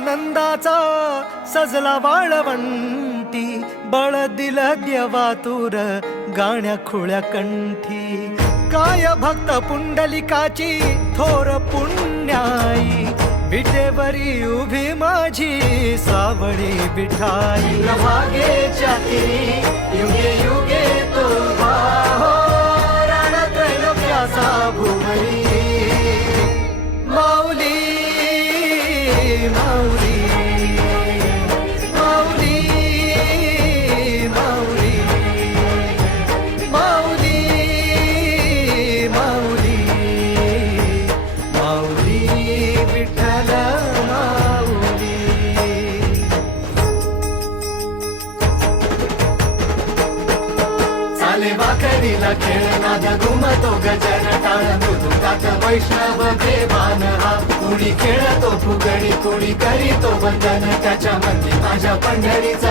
आनंदाचा सजला वाळवंटी, बळ दिलं देवातूर गाण्या खुळ्या कंठी. काय भक्त पुंडलिकाची थोर पुण्याई, विटेवरी उभी माझी सावळी विठाई. भागेच्या तिरी युगे युगे तो उभा हो, रणत्रैलोक्याचा भुवरी. माऊली माऊली माऊली माऊली माऊली माऊली माऊली विठ्ठल माऊली. चाले वाकरीला खेळनाद घुमतो गजर टाळ, मृदुकात वैष्णव देवान हा. कुणी खेळतो फुगडी, कुणी करीतो वंदन, त्याच्या मंदी माझ्या पंढरीचा